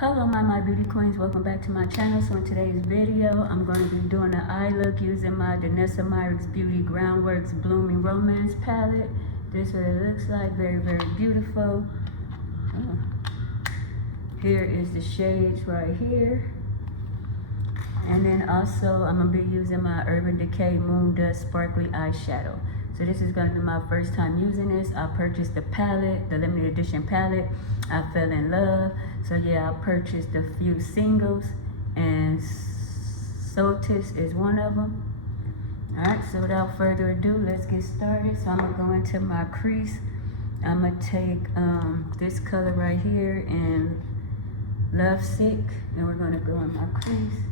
Hello my beauty queens, welcome back to my channel. So in today's video I'm going to be doing an eye look using my Danessa Myricks Beauty Groundworks Blooming Romance palette. This is what it looks like, very beautiful. Here is the shades right here. And then also I'm going to be using my Urbandecay MOONDUST Sparkly Eyeshadow. So this is going to be my first time using this. I purchased the palette, the limited edition palette. I fell in love. So yeah, I purchased a few singles and Solstice is one of them. Alright, so without further ado, let's get started. So I'm going to go into my crease. I'm going to take this color right here in Love Sick, and we're going to go in my crease.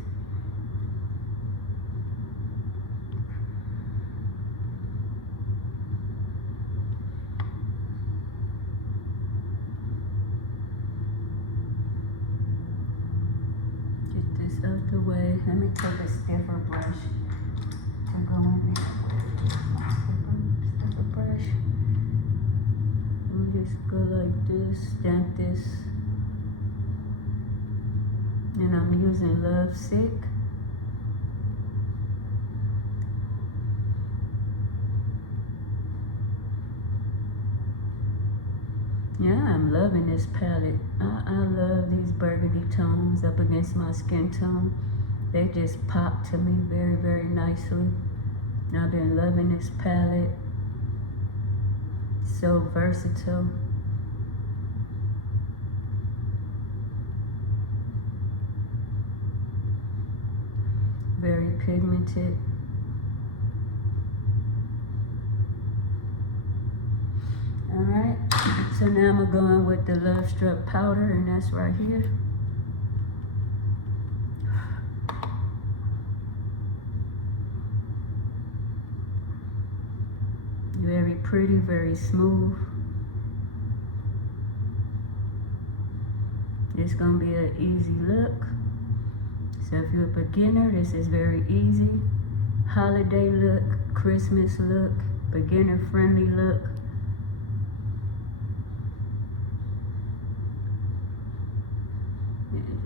Out the way. Let me take a stiffer brush to go in there. Stiffer brush. Let me just go like this, stamp this. And I'm using Love Sick. Yeah, I'm loving this palette. I love these burgundy tones up against my skin tone. They just pop to me very nicely. I've been loving this palette. So versatile. Very pigmented. Alright, so now I'm going with the Love Struck powder, and that's right here. Very pretty, very smooth. It's going to be an easy look. So if you're a beginner, this is very easy. Holiday look, Christmas look, beginner friendly look.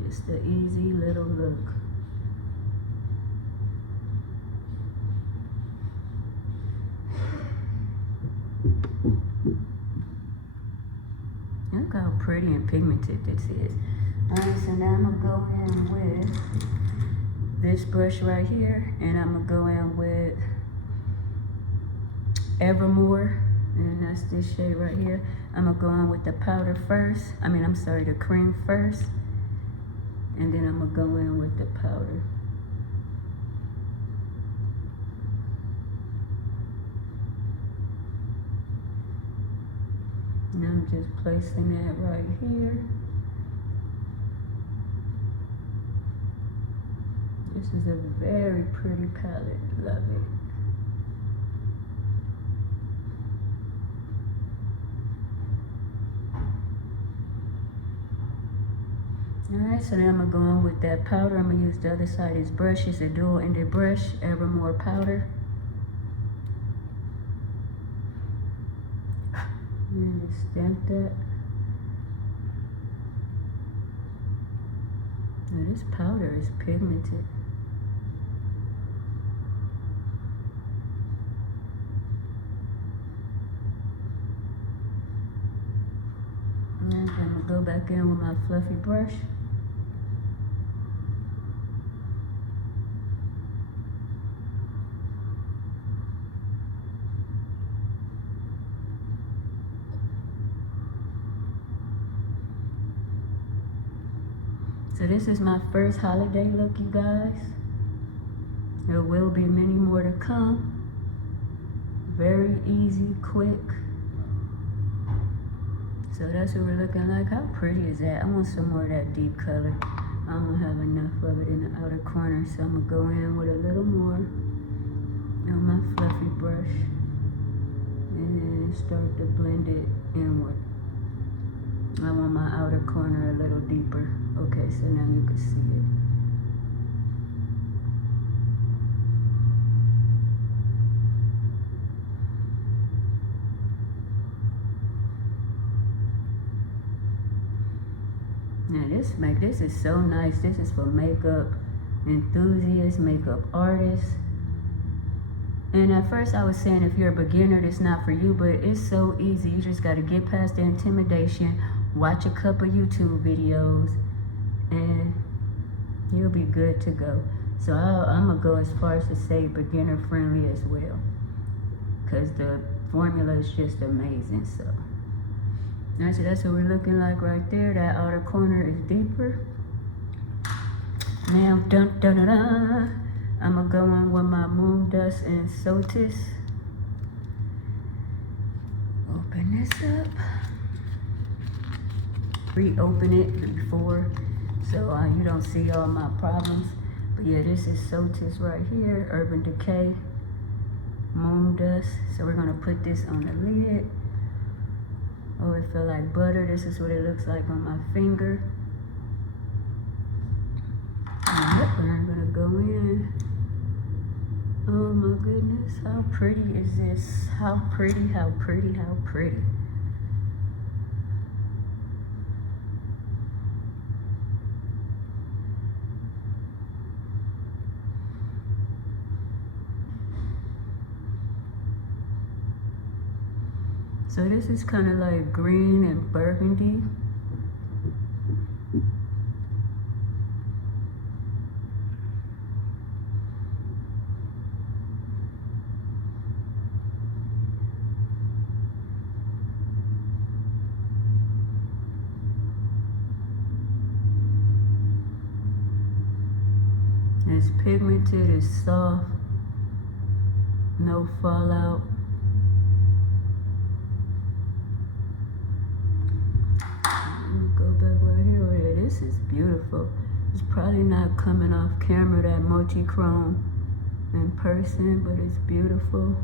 Just an easy little look. Look how pretty and pigmented this is. Alright, so now I'm gonna go in with this brush right here, and I'm gonna go in with Evermore, and that's this shade right here. I'm gonna go in with the powder first. The cream first. And then I'm going to go in with the powder. And I'm just placing that right here. This is a very pretty palette. Love it. Alright, so now I'm going to go in with that powder. I'm going to use the other side of this brush. It's a dual-ended brush, Evermore powder. And just stamp that. Now this powder is pigmented. And then I'm going to go back in with my fluffy brush. So this is my first holiday look, you guys. There will be many more to come. Very easy, quick. So that's what we're looking like. How pretty is that? I want some more of that deep color. I don't have enough of it in the outer corner, so I'm gonna go in with a little more on my fluffy brush and start to blend it inward. I want my outer corner a little deeper. Okay, so now you can see it. Now this this is so nice. This is for makeup enthusiasts, makeup artists. And at first I was saying if you're a beginner, it's not for you, but it's so easy. You just got to get past the intimidation, watch a couple YouTube videos, and you'll be good to go. So I'm going to go as far as to say beginner friendly as well, because the formula is just amazing. So that's what we're looking like right there. That outer corner is deeper. Now, dun dun dun dun, I'm gonna go in with my Moondust and Solstice. Open this up. Reopen it before, so you don't see all my problems. But yeah, this is Solstice right here, Urbandecay, Moondust. So we're gonna put this on the lid. Oh, it feel like butter. This is what it looks like on my finger. And I'm gonna go in. Oh my goodness, how pretty is this? How pretty, how pretty, how pretty. So this is kind of like green and burgundy. It's pigmented, it's soft, no fallout. Let me go back right here. Oh yeah, this is beautiful. It's probably not coming off camera, that multi-chrome in person, but it's beautiful.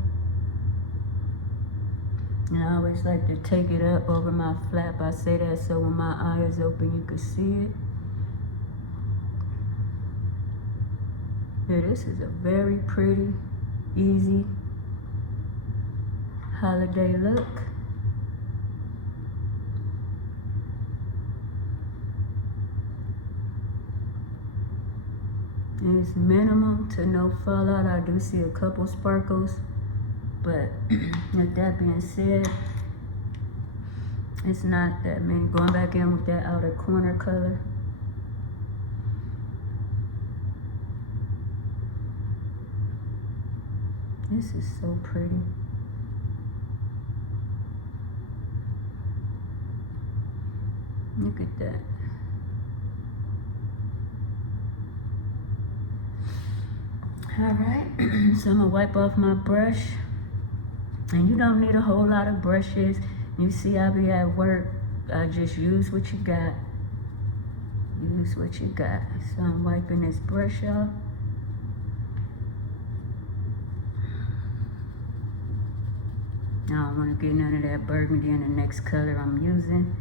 And I always like to take it up over my flap. I say that so when my eye is open, you can see it. Yeah, this is a very pretty, easy holiday look. And it's minimum to no fallout. I do see a couple sparkles, but with that being said, it's not that many. Going back in with that outer corner color. This is so pretty. Look at that. All right, so I'm gonna wipe off my brush. And you don't need a whole lot of brushes. You see I be at work, I just use what you got. Use what you got. So I'm wiping this brush off. I don't want to get none of that burgundy in the next color I'm using.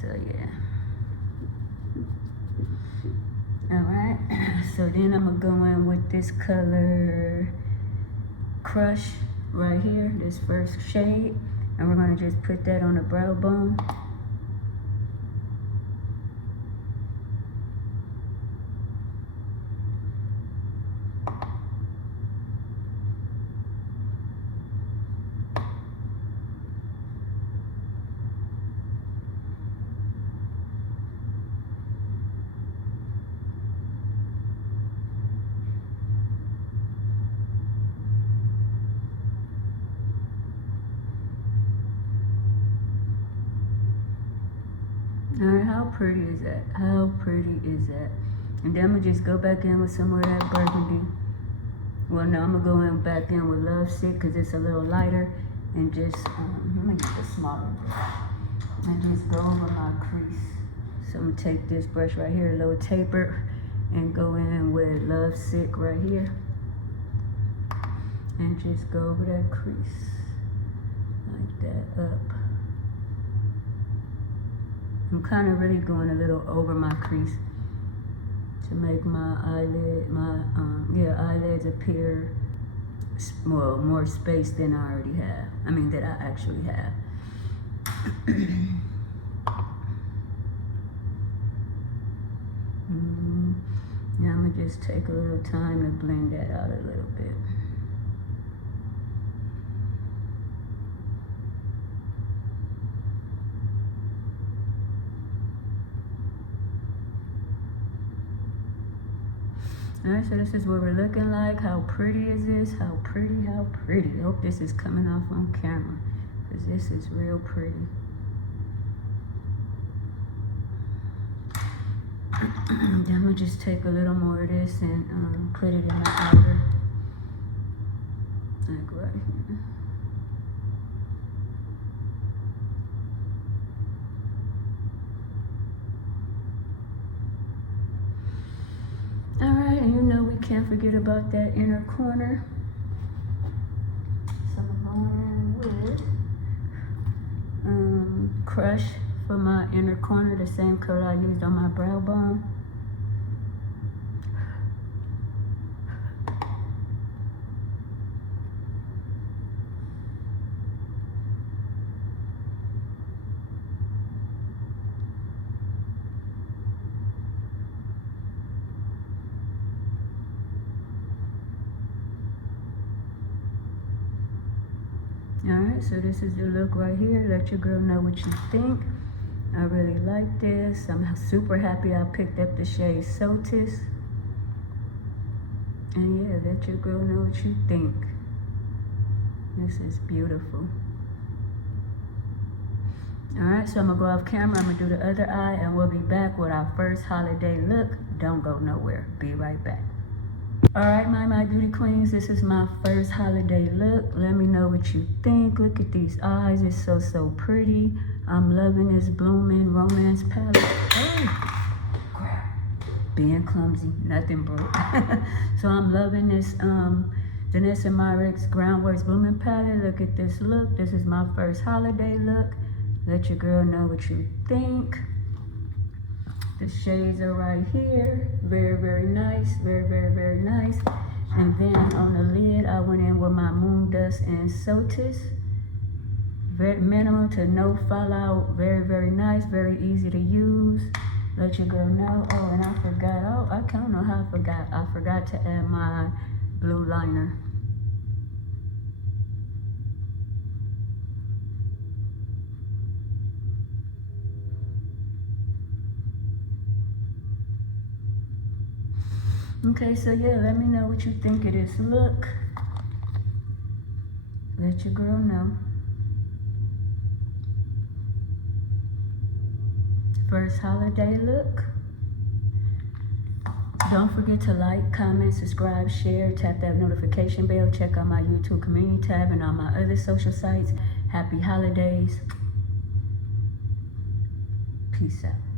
So yeah. Alright, so then I'm going to go in with this color Crush right here, this first shade. And we're going to just put that on the brow bone. Alright, how pretty is that? How pretty is that? And then I'm going to just go back in with some more of that burgundy. Well, no, I'm going to go in back in with Love Sick because it's a little lighter. And just, let me get the smaller brush. And just go over my crease. So I'm going to take this brush right here, a little taper, and go in with Love Sick right here. And just go over that crease. Like that, up. I'm kind of really going a little over my crease to make my eyelid, eyelids appear more space than I already have. I mean, that I actually have. Now I'm gonna just take a little time to blend that out a little bit. Alright, so this is what we're looking like. How pretty is this? How pretty, how pretty. I hope this is coming off on camera, because this is real pretty. Then I'm gonna just take a little more of this and put it in the outer, like right here. Alright, and you know we can't forget about that inner corner. So I'm going with Crush for my inner corner, the same color I used on my brow bone. Alright, so this is the look right here. Let your girl know what you think. I really like this. I'm super happy I picked up the shade Solstice. And yeah, let your girl know what you think. This is beautiful. Alright, so I'm gonna go off camera. I'm gonna do the other eye and we'll be back with our first holiday look. Don't go nowhere. Be right back. Alright, my beauty queens, this is my first holiday look. Let me know what you think. Look at these eyes. It's so pretty. I'm loving this Blooming Romance palette. Oh, crap. Being clumsy, nothing broke. So I'm loving this Danessa Myricks Groundworks Blooming palette. Look at this look. This is my first holiday look. Let your girl know what you think. The shades are right here. Very nice. Very nice. And then on the lid, I went in with my MOONDUST and Solstice. Very minimal to no fallout. Very nice. Very easy to use. Let your girl know. Oh, and I forgot. Oh, I don't know how I forgot. I forgot to add my blue liner. Okay, so yeah, let me know what you think of this look. Let your girl know. First holiday look. Don't forget to like, comment, subscribe, share, tap that notification bell, check out my YouTube community tab and on my other social sites. Happy holidays. Peace out.